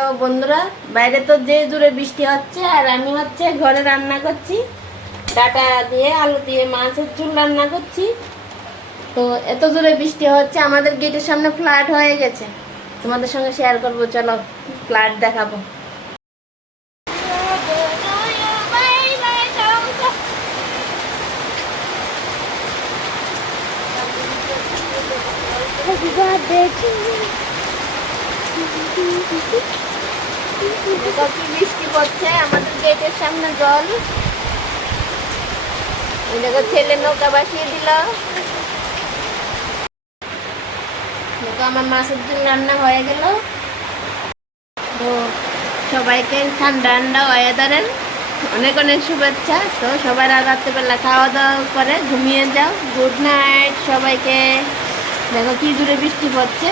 তো বন্ধুরা, বাইরে তো যে জোরে বৃষ্টি হচ্ছে আর আমি ঘরে রান্না করছি। ডাটা দিয়ে আলু দিয়ে মাছের ঝোল রান্না করছি। তো এত জোরে বৃষ্টি হচ্ছে, আমাদের গেটের সামনে ফ্লাড হয়ে গেছে। তোমাদের সঙ্গে শেয়ার করবো, চলো ফ্লাড দেখাবো। বৃষ্টি পড়ছে, আমাদের গেটের সামনে জল। দেখো ছেলে নৌকা বাসিয়ে দিল। দেখো আমার মাছের ঝোল রান্না হয়ে গেল। তো সবাইকে ঠান্ডা ঠান্ডা ওয়েদারের অনেক অনেক শুভেচ্ছা। তো সবাই রাত্রেবেলা খাওয়া দাওয়া করে ঘুমিয়ে যাও। গুড নাইট সবাইকে। দেখো কি জোরে বৃষ্টি পড়ছে।